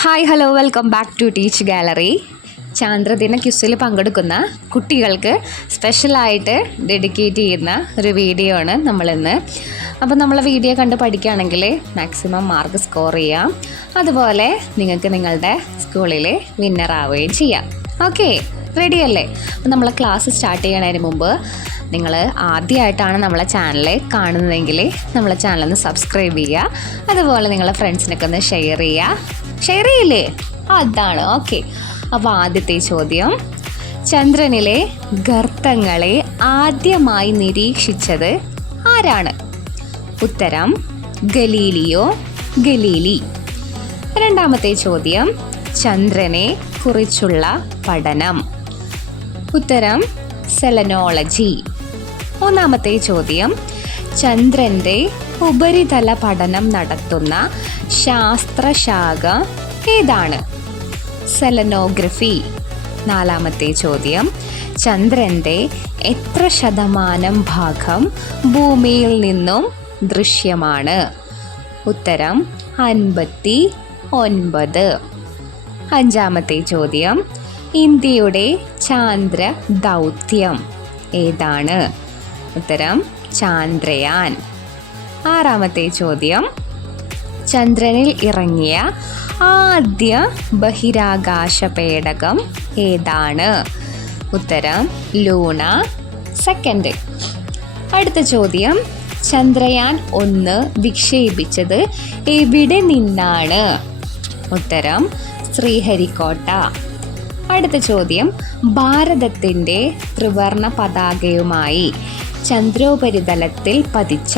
Hi hello welcome back to teach gallery. ചാന്ദ്രദിന ക്വിസിൽ പങ്കെടുക്കുന്ന കുട്ടികൾക്ക് സ്പെഷ്യലായിട്ട് ഡെഡിക്കേറ്റ് ചെയ്യുന്ന ഒരു വീഡിയോ ആണ് നമ്മളിന്ന്. അപ്പോൾ നമ്മളെ വീഡിയോ കണ്ട് പഠിക്കുകയാണെങ്കിൽ മാക്സിമം മാർക്ക് സ്കോർ ചെയ്യാം. അതുപോലെ നിങ്ങൾക്ക് നിങ്ങളുടെ സ്കൂളിൽ വിന്നറാവുകയും ചെയ്യാം. ഓക്കെ, റെഡിയല്ലേ? അപ്പോൾ നമ്മളെ ക്ലാസ് സ്റ്റാർട്ട് ചെയ്യണതിന് മുമ്പ് നിങ്ങൾ ആദ്യമായിട്ടാണ് നമ്മളെ ചാനൽ കാണുന്നതെങ്കിൽ നമ്മളെ ചാനലൊന്ന് സബ്സ്ക്രൈബ് ചെയ്യുക. അതുപോലെ നിങ്ങളെ ഫ്രണ്ട്സിനൊക്കെ ഒന്ന് ഷെയർ ചെയ്യില്ലേ? അതാണ്. ഓക്കെ, അപ്പോൾ ആദ്യത്തെ ചോദ്യം, ചന്ദ്രനിലെ ഗർത്തങ്ങളെ ആദ്യമായി നിരീക്ഷിച്ചത് ആരാണ്? ഉത്തരം ഗലീലി. രണ്ടാമത്തെ ചോദ്യം, ചന്ദ്രനെ കുറിച്ചുള്ള പഠനം. ഉത്തരം സെലനോളജി. മൂന്നാമത്തെ ചോദ്യം, ചന്ദ്രൻ്റെ ഉപരിതല പഠനം നടത്തുന്ന ശാസ്ത്രശാഖ ഏതാണ്? സെലനോഗ്രഫി. നാലാമത്തെ ചോദ്യം, ചന്ദ്രൻ്റെ എത്ര ശതമാനം ഭാഗം ഭൂമിയിൽ നിന്നും ദൃശ്യമാണ്? ഉത്തരം 59. അഞ്ചാമത്തെ ചോദ്യം, ഇന്ത്യയുടെ ചാന്ദ്ര ദൗത്യം ഏതാണ്? ഉത്തരം ചാന്ദ്രയാൻ. ആറാമത്തെ ചോദ്യം, ചന്ദ്രനിൽ ഇറങ്ങിയ ആദ്യ ബഹിരാകാശ പേടകം ഏതാണ്? ഉത്തരം ലൂണ 2. അടുത്ത ചോദ്യം, ചന്ദ്രയാൻ 1 വിക്ഷേപിച്ചത് എവിടെ നിന്നാണ്? ഉത്തരം ശ്രീഹരിക്കോട്ട. അടുത്ത ചോദ്യം, ഭാരതത്തിൻ്റെ ത്രിവർണ പതാകയുമായി ചന്ദ്രോപരിതലത്തിൽ പതിച്ച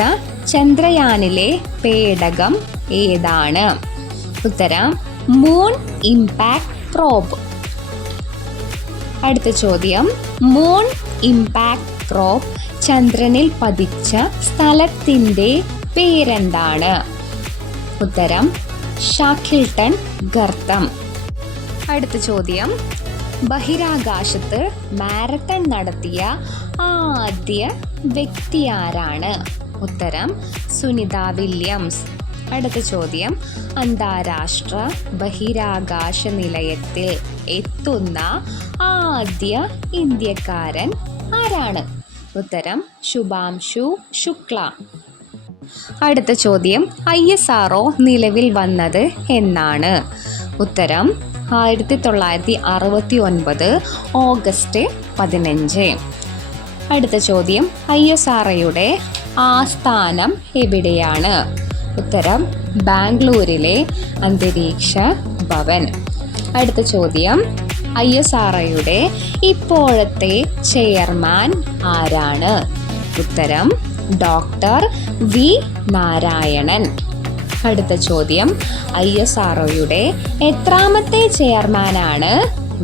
ചന്ദ്രയാനിലെ പേടകം ഏതാണ്? ഉത്തരം മൂൺ ഇംപാക്ട് പ്രോബ്. അടുത്ത ചോദ്യം, മൂൺ ഇംപാക്ട് പ്രോബ് ചന്ദ്രനിൽ പതിച്ച സ്ഥലത്തിൻ്റെ പേരെന്താണ്? ഉത്തരം ഷാക്കിൾട്ടൺ ഗർത്തം. അടുത്ത ചോദ്യം, ബഹിരാകാശത്ത് മാരത്തൺ നടത്തിയ ആദ്യ വ്യക്തി ആരാണ്? ഉത്തരം സുനിത വില്യംസ്. അടുത്ത ചോദ്യം, അന്താരാഷ്ട്ര ബഹിരാകാശ നിലയത്തിൽ എത്തുന്ന ആദ്യ ഇന്ത്യക്കാരൻ ആരാണ്? ഉത്തരം ശുഭാംശു ശുക്ല. അടുത്ത ചോദ്യം, ISRO നിലവിൽ വന്നത് എന്നാണ്? ഉത്തരം 1969 ഓഗസ്റ്റ് 15. അടുത്ത ചോദ്യം, ISROയുടെ ആസ്ഥാനം എവിടെയാണ്? ഉത്തരം ബാംഗ്ലൂരിലെ അന്തരീക്ഷ ഭവൻ. അടുത്ത ചോദ്യം, ISROയുടെ ഇപ്പോഴത്തെ ചെയർമാൻ ആരാണ്? ഉത്തരം ഡോക്ടർ വി നാരായണൻ. അടുത്ത ചോദ്യം, ISROയുടെ എത്രാമത്തെ ചെയർമാനാണ്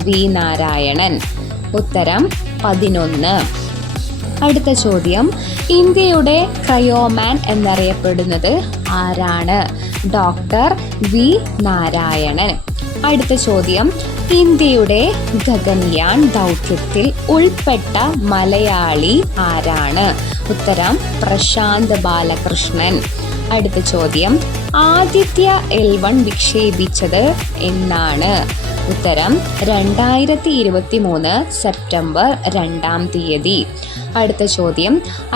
വി നാരായണൻ? ഉത്തരം 11. അടുത്ത ചോദ്യം, ഇന്ത്യയുടെ ക്രയോമാൻ എന്നറിയപ്പെടുന്നത് ആരാണ്? Doctor V Narayanan. അടുത്ത ചോദ്യം, ഇന്ത്യയുടെ ഗഗൻയാൻ ദൗത്യത്തിൽ ഉൾപ്പെട്ട മലയാളി ആരാണ്? ഉത്തരം പ്രശാന്ത് ബാലകൃഷ്ണൻ. അടുത്ത ചോദ്യം, ആദിത്യ L1 വിക്ഷേപിച്ചത് എന്നാണ്? ഉത്തരം 2023 സെപ്റ്റംബർ 2. അടുത്ത ചോദ്യം,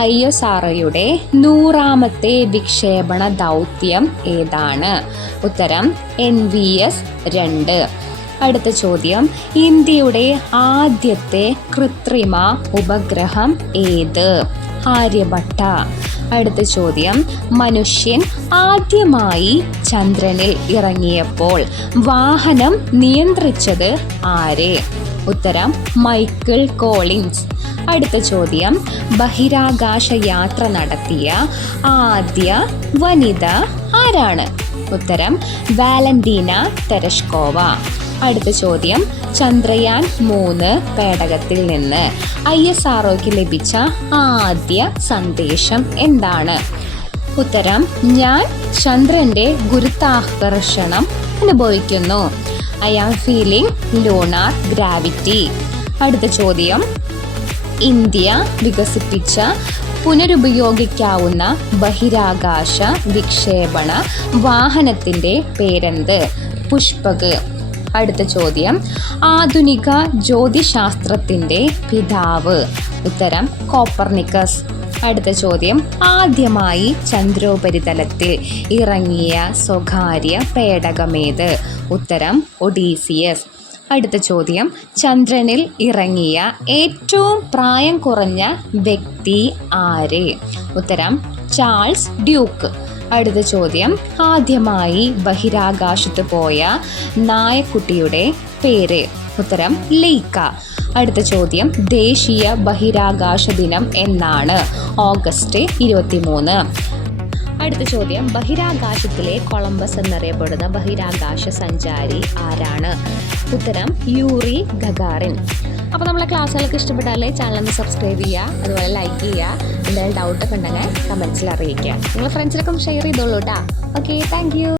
ISROയുടെ 100ാമത്തെ വിക്ഷേപണ ദൗത്യം ഏതാണ്? ഉത്തരം NVS 2. അടുത്ത ചോദ്യം, ഇന്ത്യയുടെ ആദ്യത്തെ കൃത്രിമ ഉപഗ്രഹം ഏത്? ആര്യഭട്ട. അടുത്ത ചോദ്യം, മനുഷ്യൻ ആദ്യമായി ചന്ദ്രനിൽ ഇറങ്ങിയപ്പോൾ വാഹനം നിയന്ത്രിച്ചത് ആരെ? ഉത്തരം മൈക്കിൾ കോളിൻസ്. അടുത്ത ചോദ്യം, ബഹിരാകാശ യാത്ര നടത്തിയ ആദ്യ വനിത ആരാണ്? ഉത്തരം വാലന്റീന തെരഷ്കോവ. അടുത്ത ചോദ്യം, ചന്ദ്രയാൻ 3 പേടകത്തിൽ നിന്ന് ISROയ്ക്ക് ലഭിച്ച ആദ്യ സന്ദേശം എന്താണ്? ഉത്തരം ഞാൻ ചന്ദ്രൻ്റെ ഗുരുത്വാകർഷണം അനുഭവിക്കുന്നു. I am feeling lunar gravity. അടുത്ത ചോദ്യം, ഇന്ത്യ വികസിപ്പിച്ച പുനരുപയോഗിക്കാവുന്ന ബഹിരാകാശ വിക്ഷേപണ വാഹനത്തിൻ്റെ പേരെന്ത്? പുഷ്പക്. അടുത്ത ചോദ്യം, ആധുനിക ജ്യോതിശാസ്ത്രത്തിൻ്റെ പിതാവ്? ഉത്തരം കോപ്പർനിക്കസ്. അടുത്ത ചോദ്യം, ആദ്യമായി ചന്ദ്രോപരിതലത്തിൽ ഇറങ്ങിയ സ്വകാര്യ പേടകമേത്? ഉത്തരം ഒഡീസിയസ്. അടുത്ത ചോദ്യം, ചന്ദ്രനിൽ ഇറങ്ങിയ ഏറ്റവും പ്രായം കുറഞ്ഞ വ്യക്തി ആര്? ഉത്തരം ചാൾസ് ഡ്യൂക്ക്. അടുത്ത ചോദ്യം, ആദ്യമായി ബഹിരാകാശത്ത് പോയ നായക്കുട്ടിയുടെ പേര്? ഉത്തരം ലൈക്ക. അടുത്ത ചോദ്യം, ദേശീയ ബഹിരാകാശ ദിനം എന്നാണ്? ഓഗസ്റ്റ് 23. അടുത്ത ചോദ്യം, ബഹിരാകാശത്തിലെ കൊളംബസ് എന്നറിയപ്പെടുന്ന ബഹിരാകാശ സഞ്ചാരി ആരാണ്? ഉത്തരം യൂറി ഗഗാറിൻ. അപ്പോൾ നമ്മളെ ക്ലാസ്സുകളൊക്കെ ഇഷ്ടപ്പെട്ടാലേ ചാനൽ ഒന്ന് സബ്സ്ക്രൈബ് ചെയ്യുക, അതുപോലെ ലൈക്ക് ചെയ്യുക. എന്തെങ്കിലും ഡൗട്ടൊക്കെ ഉണ്ടെങ്കിൽ കമൻസിൽ അറിയിക്കുക. നിങ്ങളുടെ ഫ്രണ്ട്സിനൊക്കെ ഷെയർ ചെയ്തോളൂ കേട്ടോ. Okay, thank you.